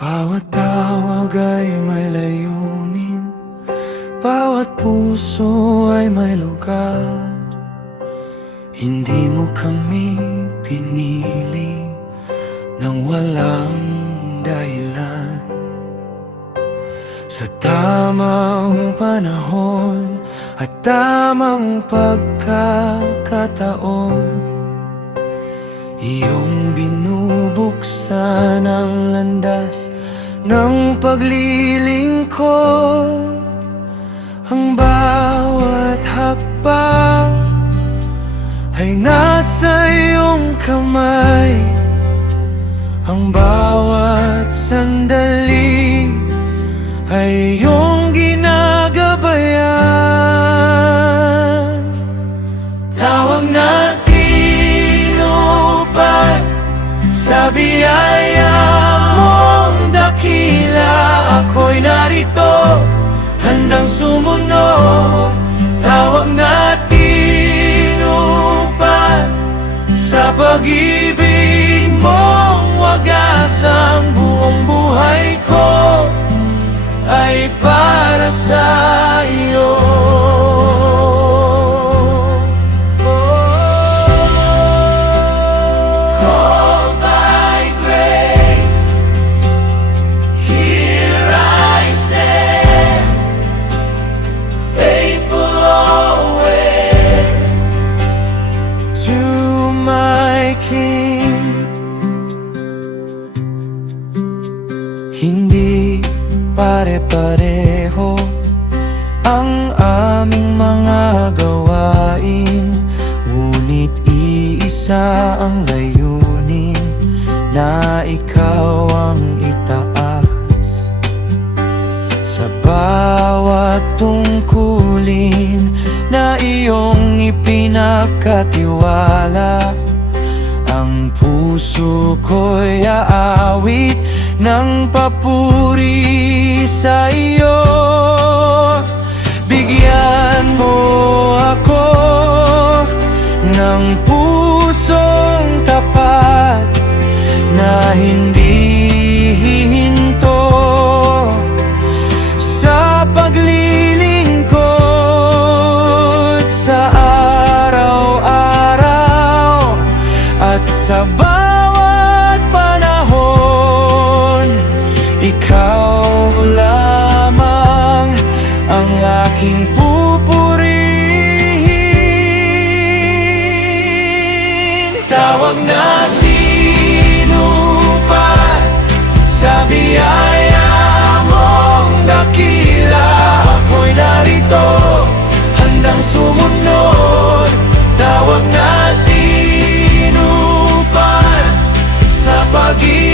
Bawat tawag ay may layunin, bawat puso ay may lugar. Hindi mo kami pinili nang walang dahilan. Sa tamang panahon at tamang pagkakataon, iyong binubuksan ang landas ng paglilingkod. Ang bawat hakbang ay nasa iyong kamay, ang bawat sandali ay iyong ginagabayan. Tawag natin upang sa biyaya mong dakila, ako'y narito, handang sumunod. Tawag natin upang sa pag-ibig mong wagas ang buong buhay ko ay para sa iyo. Called by grace, here I stand, faithful always to my King. Hindi pare-pareho ang aming mga gawain, ngunit iisa ang layunin, na ikaw ang itaas. Sa bawat tungkulin na iyong ipinagkatiwala, ang puso ko'y aawit ng papuri sa iyo. Bigyan mo ako ng pusong tapat na hindi hihinto sa paglilingkod sa araw-araw at sa bawat panahon. Ikaw lamang ang aking pupurihin. Tawag natin upang sa biyaya mong dakila, ako'y narito, handang sumunod. Tawag natin upang sa pag-ibig